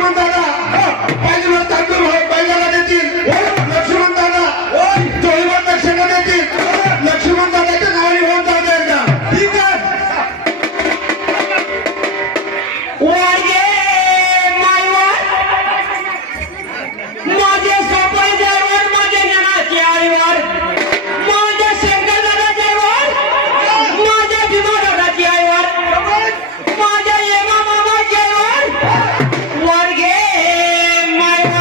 लक्ष्मण दादा पाहिजे तांदूळ बैलाला देतील लक्ष्मण दादा जोडीवर दक्षिणा देतील लक्ष्मण दादाच्या नावाने होऊन जाऊ दे एकदा ठीक आहे वागे मायवर माझे सोपई ड्रायव्हर माझे ज्ञानाचे आईवर माझ्या शंकर दादाचे आईवर माझ्या भीमा दादाची आईवर माझ्या येमा मामाचे आईवर वागे मायवर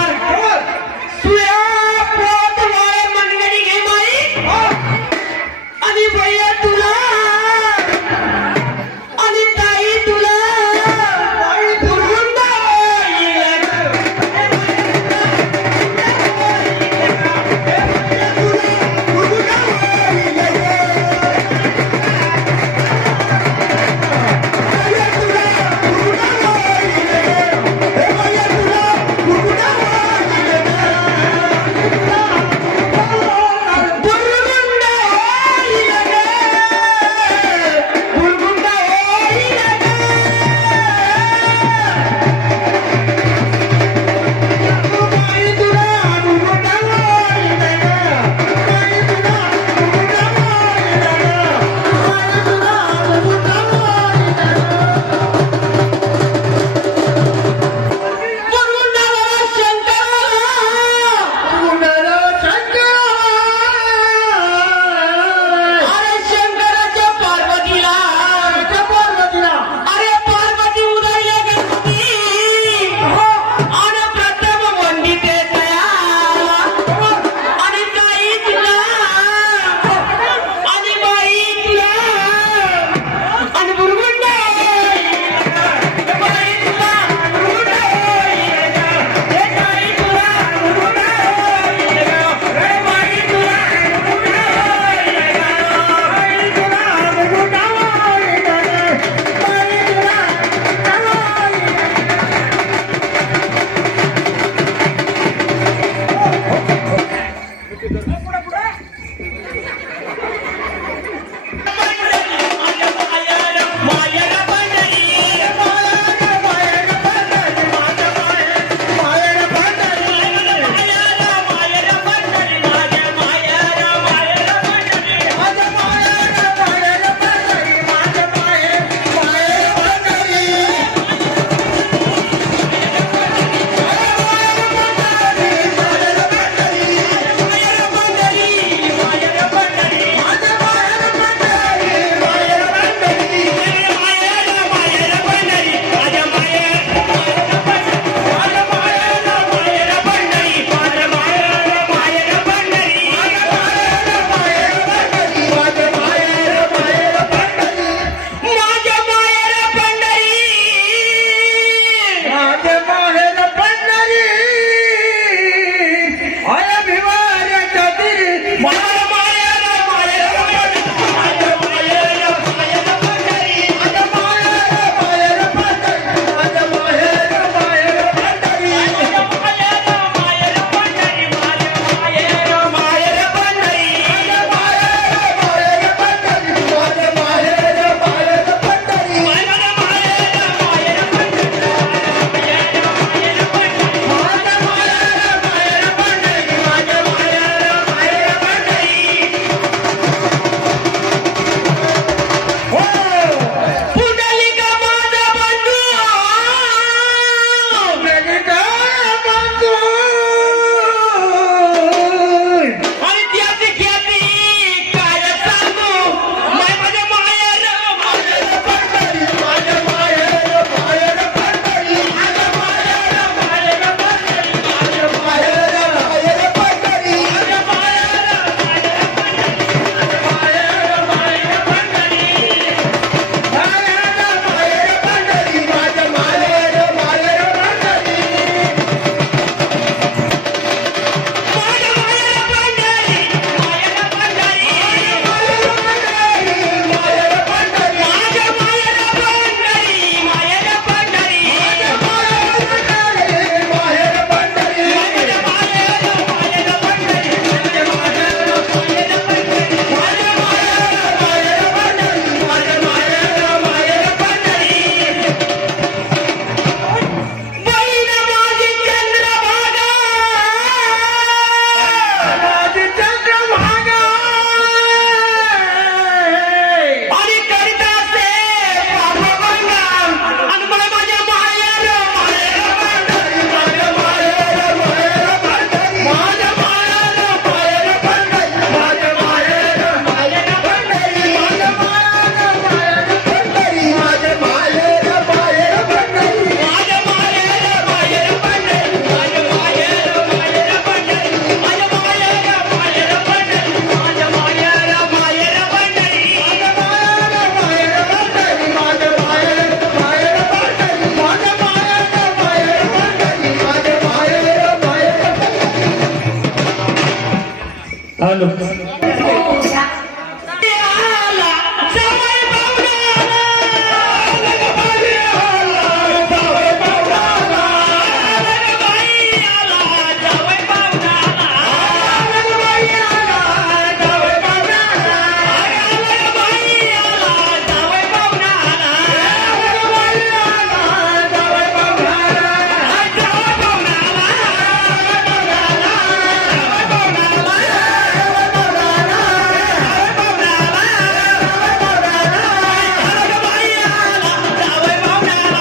चालू आला, जावई पाहुणा आला. आला ग बाई आला, जावई पाहुणा आला. आला ग बाई आला, जावई पाहुणा आला. आला ग बाई आला, जावई पाहुणा आला. आला ग बाई आला, जावई पाहुणा आला. आला ग बाई आला, जावई पाहुणा आला. जावई पाहुणा आला,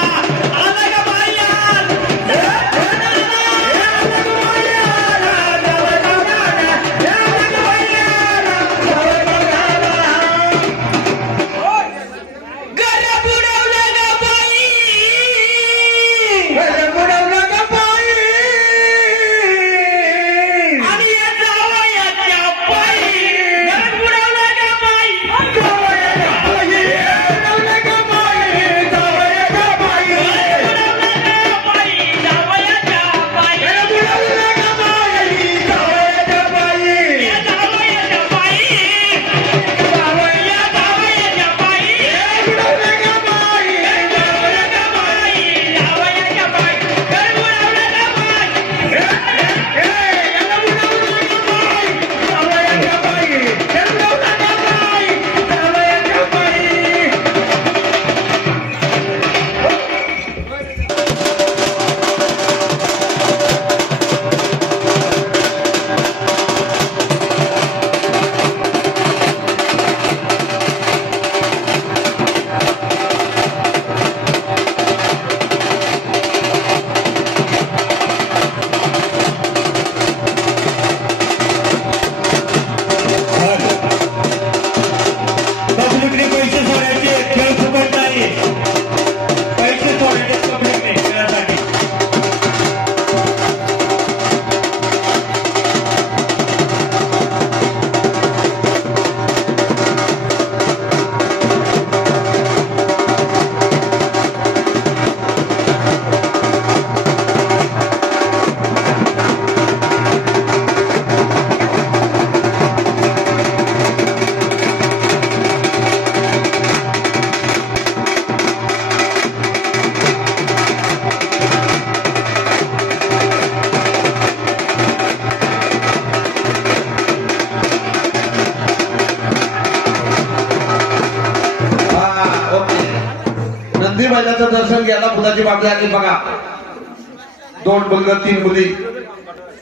पब्लिकने पैसे सोडायचे खेळ फुकट नाही पैसे सोडायचे पब्लिकने खेळासाठी नंदी बैलाचं दर्शन घ्यायला मुलाची बाबली आली बघा 2 मुलगा 3 मुली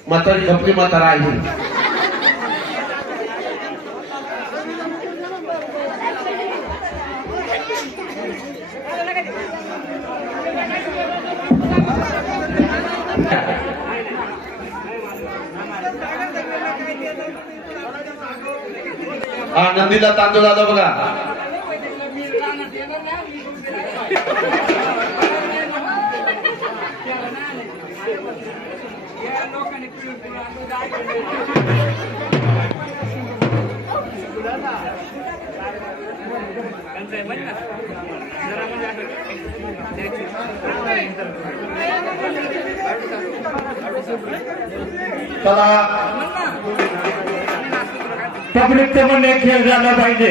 म्हातारी खपली म्हातारा आहे हा नंदीला तांदूळ आला बघा चला पब्लिकचं पण एक खेळ झाला पाहिजे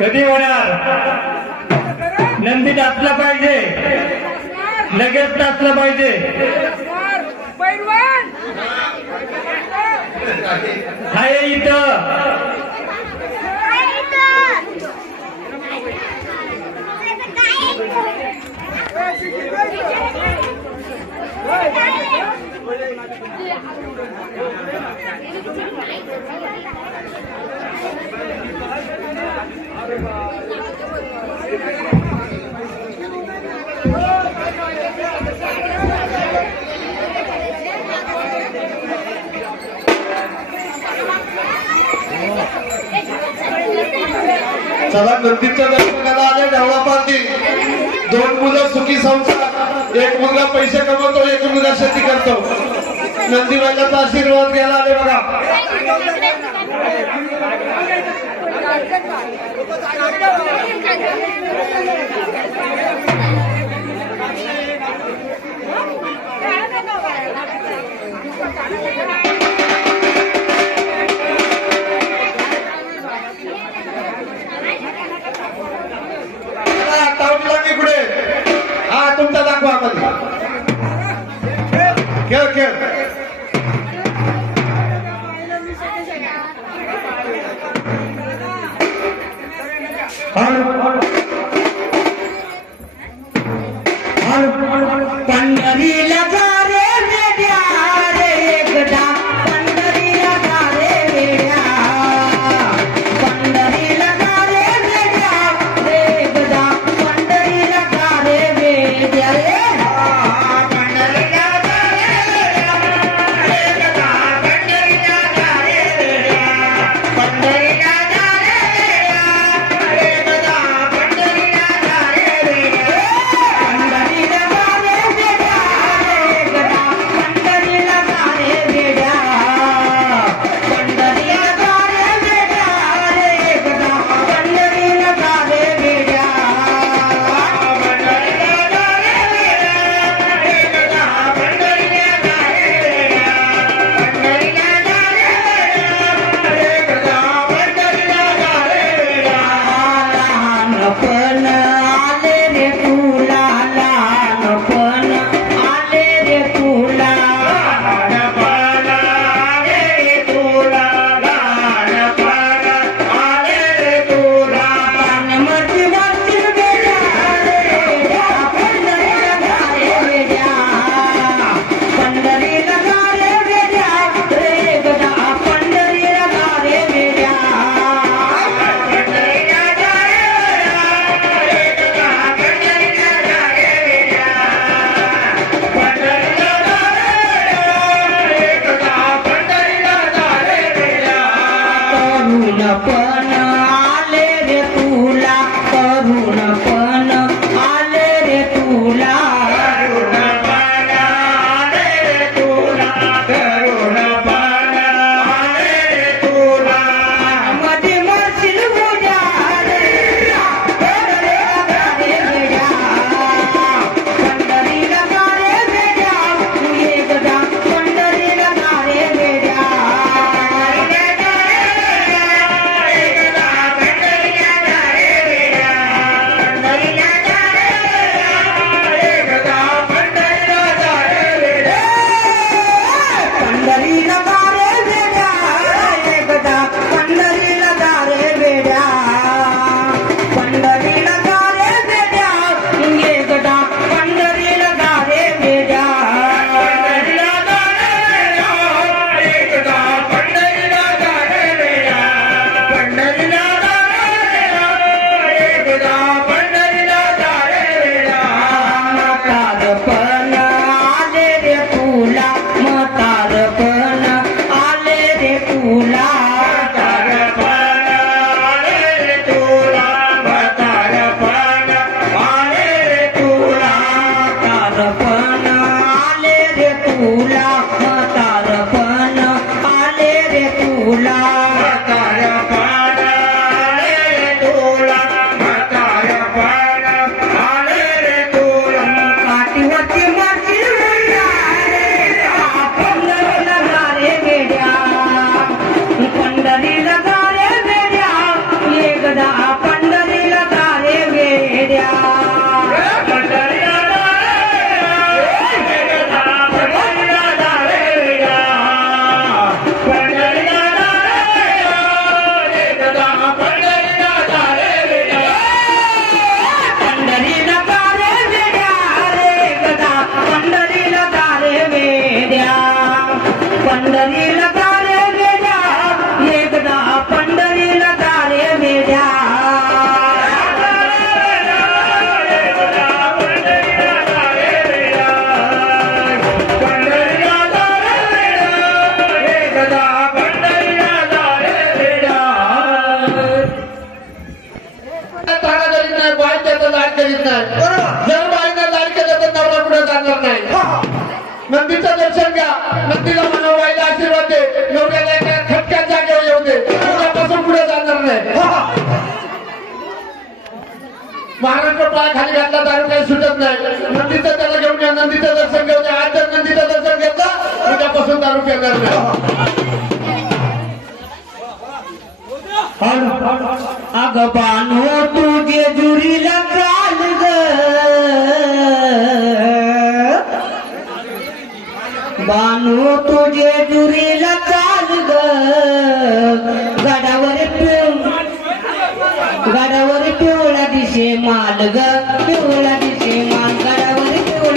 कधी होणार नंदी नाचला पाहिजे लगेच नाचला पाहिजे हाय इथं चला नंदीच्या दर्शनाला आले ढवळा पार्टी 2 मुलं सुखी संसार 1 मुलगा पैसे कमवतो 1 मुलगा शेती करतो नंदी बैलाचा आशीर्वाद घ्यायला आले बघा पंढरीला जा रे वेड्या रे एकदा पंढरीला जा रे वेड्या पंढरीला जा रे वेड्या रे एकदा पंढरीला जा रे वेड्या रे पंढरीला जा रे वेड्या एकदा पंढरीला जा रे वेड्या पंढरीला जा रे वेड्या एकदा पंढरीला जा रे वेड्या पंढरीला जा रे वेड्या एकदा पंढरीला जा रे वेड्या पंढरीला जा रे वेड्या एकदा पंढरीला जा रे वेड्या पंढरीला जा रे वेड्या एकदा पंढरीला जा रे वेड्या पंढरीला जा रे वेड्या एकदा पंढरीला जा रे वेड्या लहानपण आले रे तुला लहानपण आले रे तुला लहानपण आले रे तुला लहानपण आले रे तुला पानमती वाचून गेल्या रे पंढरीला जा रे वेड्या पंढरीला जा रे वेड्या रे एकदा पंढरीला जा रे वेड्या पंढरीला जा रे वेड्या एकदा पंढरीला जा रे वेड्या पंढरीला जा रे वेड्या एकदा पंढरीला जा रे वेड्या तरुणपण आले रे तुला तरुणपण आले रे तुला तरुणपण आले रे तुला तरुणपण आले रे तुला मध्ये मरशील उद्या रे पंढरीला जा रे वेड्या पंढरीला जा रे वेड्या एकदा पंढरीला जा रे वेड्या एकदा पंढरीला जा रे वेड्या पंढरीला जा रे एकदा पंढरीला जा रे वेड्या पंढरीला जा रे वेड्या एकदा पंढरीला जा रे वेड्या पंढरीला जा रे वेड्या एकदा पंढरीला जा रे वेड्या पंढरीला जा रे वेड्या एकदा पंढरीला जा रे वेड्या पंढरीला जा रे वेड्या एकदा पंढरीला जा रे वेड्या म्हातारपण आले रे तुला म्हातारपण आले रे तुला म्हातारपण आले रे तुला म्हातारपण आले रे तुला म्हातारपण आले रे तुला म्हातारपण आले रे तुला म्हातारपण आले रे तुला म्हातारपण आले रे तुला काठीवरती मारशील वेड्या रे पंढरीला जा रे वेड्या पंढरीला जा रे वेड्या एकदा पंढरीला जा रे वेड्या पंढरीला जा रे एकदा पंढरीला जा रे वेड्या पंढरीला जा रे एकदा पंढरीला जा रे वेड्या पंढरीला जा रे वेड्या एकदा पंढरीला जा रे वेड्या पंढरीला जा रे वेड्या एकदा पंढरीला जा रे वेड्या पंढरीला जा रे वेड्या एकदा पंढरीला जा रे वेड्या तारा करीत नाही बाई त्याचा लाड करीत नाही जर बाईनं लाड केलं तर नवरा पुढे जाणार नाही नंदीचं दर्शन घ्या नंदीला म्हणा बाईला आशीर्वाद दे नवऱ्याला एका खटक्यात जागेवर येऊ दे उद्यापासून पुढे जाणार नाही महाराष्ट्र पाय खाली घातला दारू काही सुटत नाही नंदीचं त्याला घेऊन या नंदीचं दर्शन घेऊन या आज जर नंदीचं दर्शन घेतलं उद्यापासून दारू पिणार नाही अग बानो तुझे जुरीला काल ग बानो तुझे जुरीला काल ग गडावर पिवळा दिसे माल ग पिवळा दिसे माल गडावर पिवळा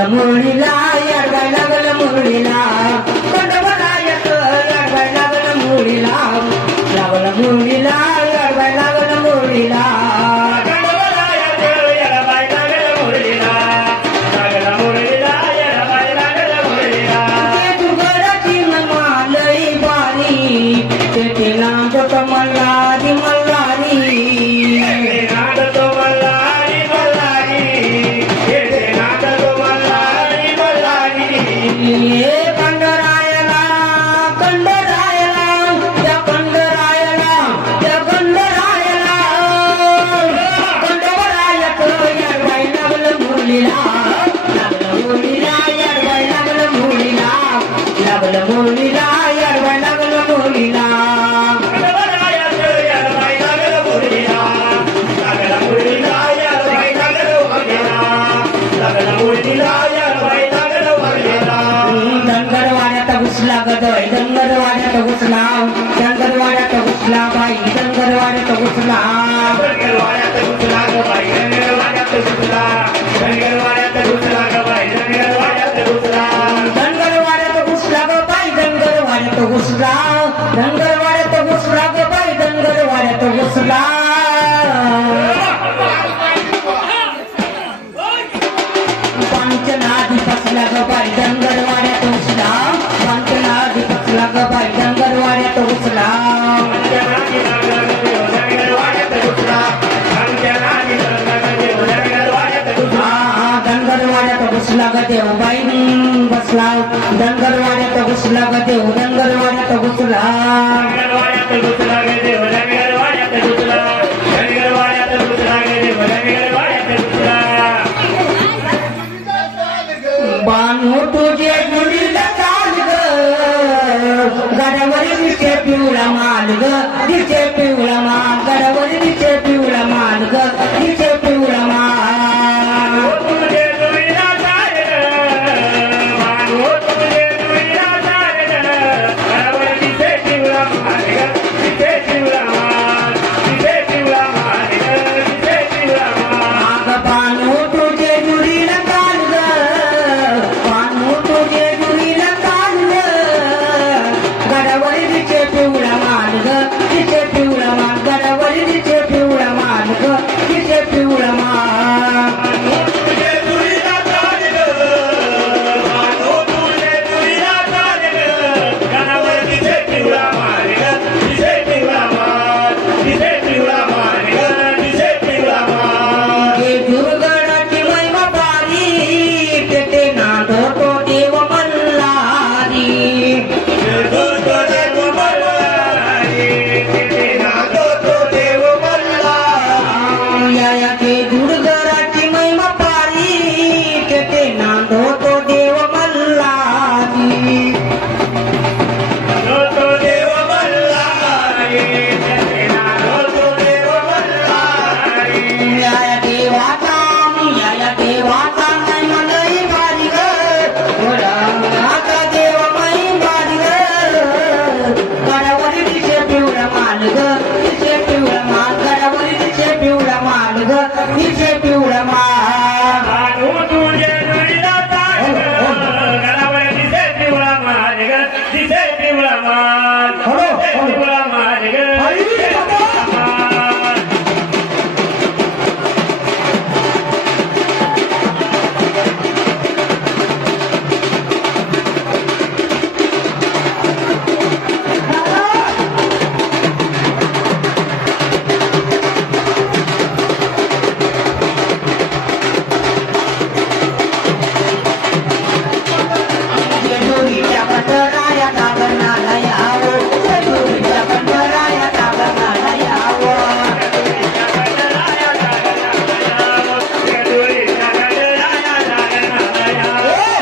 लागलं मुरळीला याडवाय लागलं मुरळीला खंडोबारायाच याडवाय लागलं मुरळीला लागलं मुरळीला याडवाय लागलं मुरळीला मल्हारी मल्हारी कंडरायला कंडरायला त्या कंडरायला त्या कंडरायला कंडरायत याडवाय लागलं मुरळीला लागलं मुरळीला याडवाय लागलं मुरळीला लागलं मुरळीला याडवाय लागलं मुरळीला दंगरवाड्यात घुसला गदय दंगरवाड्यात घुसला दंगरवाड्यात घुसला बाई दंगरवाड्यात घुसला दंगरवाड्यात घुसला ग बाई दंगरवाड्यात घुसला दंगरवाड्यात घुसला ग बाई दंगरवाड्यात घुसला पंचनादी फसला ग बाई दंगरवाड्यात घुसला पंचनादी फसला ग बाई दंगरवाड्यात घुसला दंगरवाड्यात घुसला ग देव बाई बसला दंगरवाड्यात घुसला ग देव दंगरवाड्यात घुसला बांधू तुझे गुडीला काल ग गडावर दिसे पिवळा माल ग दिसे पिवळा माल गडावर दिसे पिवळा माल ग दिसे पिवळा माल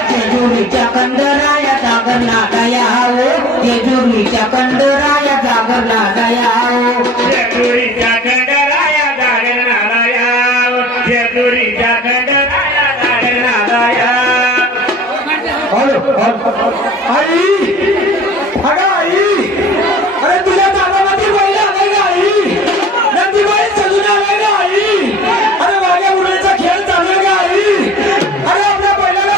जेजुरीच्या कंदराया जागरणाला यावं जेजुरीच्या कंदराया जागरणाला यावं जेजुरीच्या कंदराया जागरणाला यावं आई अगं आई अरे तुझ्या दादामध्ये पहिला आलाय का आई नंदीबाई सजून आलाय का आई अरे माझ्या मुलीचा खेळ चालू आहे का आई अरे आपल्या पहिल्याला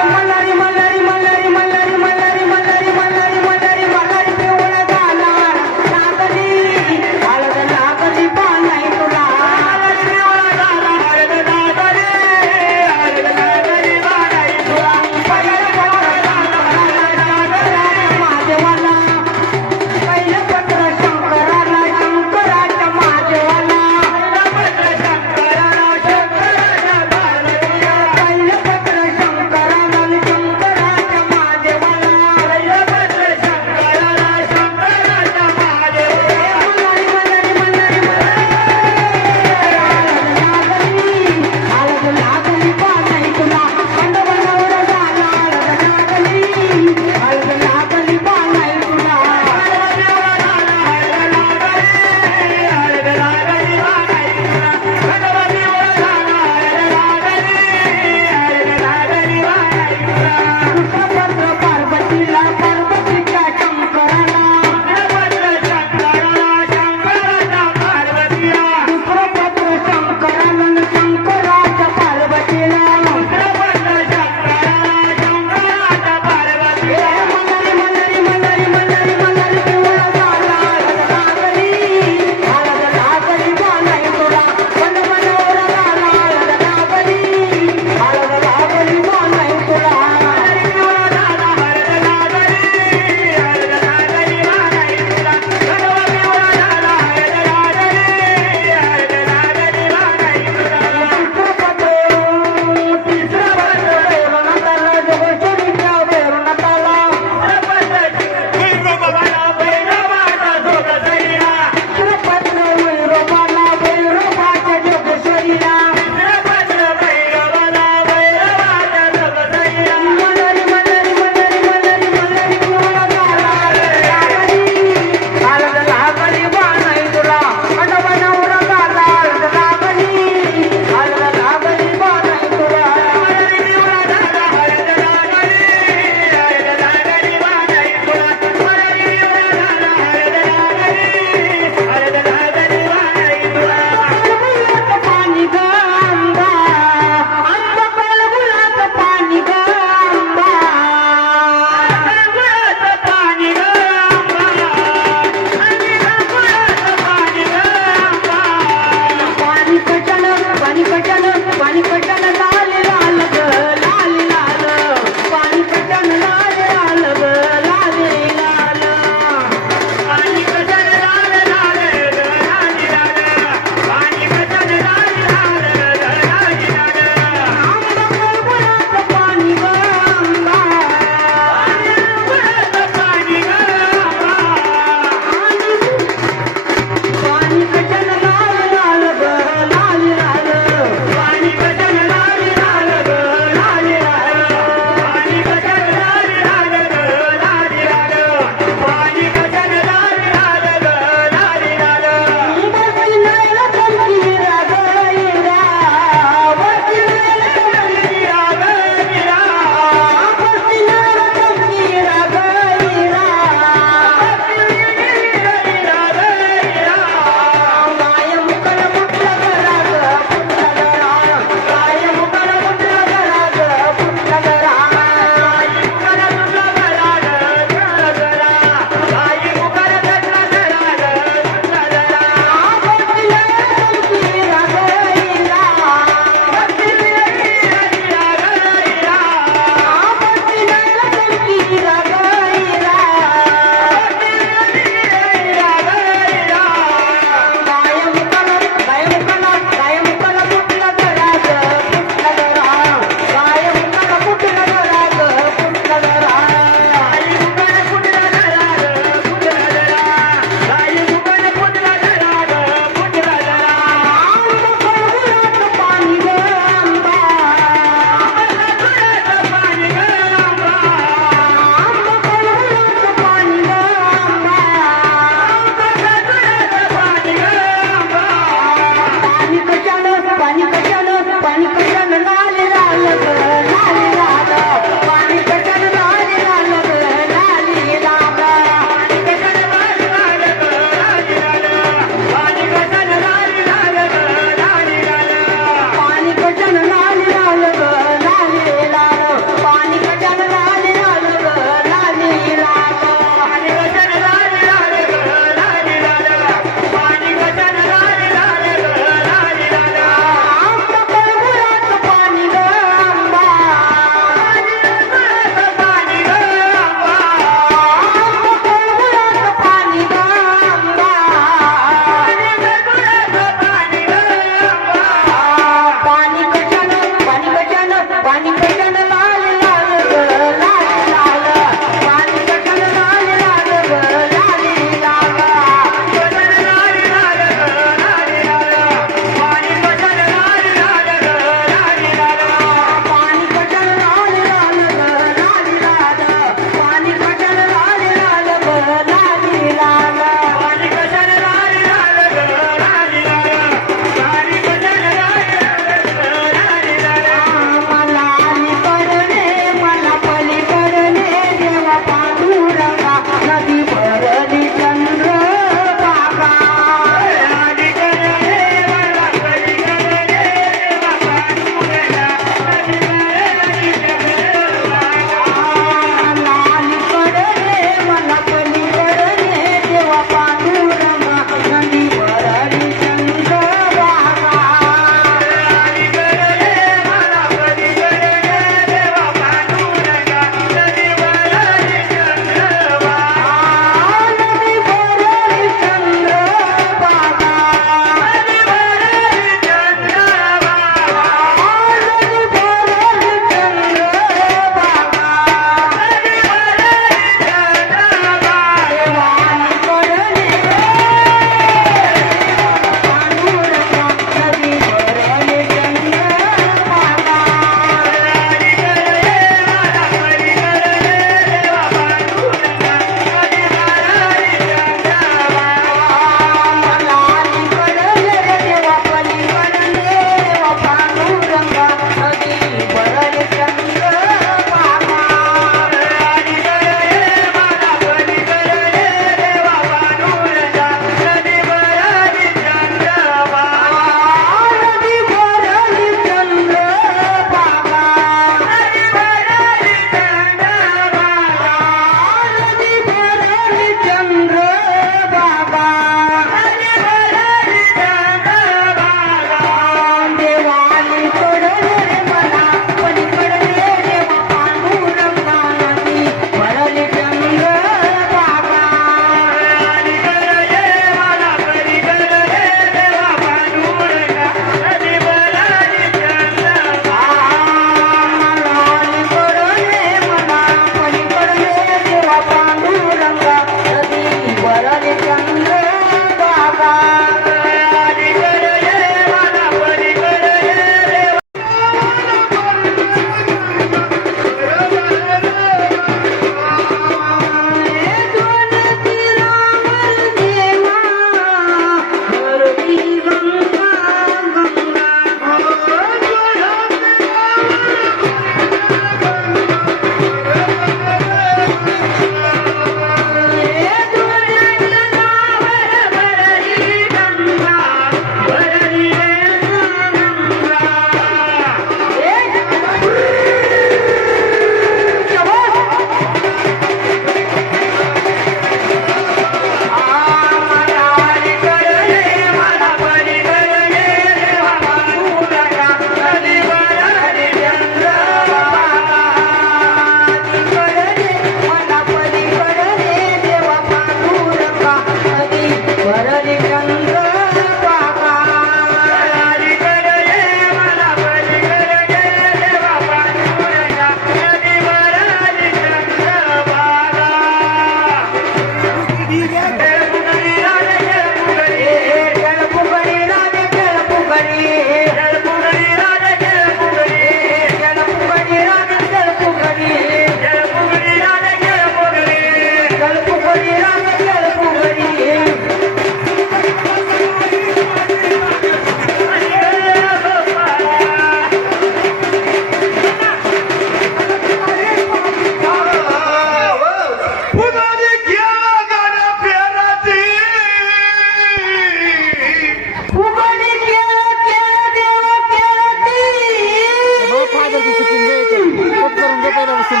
बाईला बसून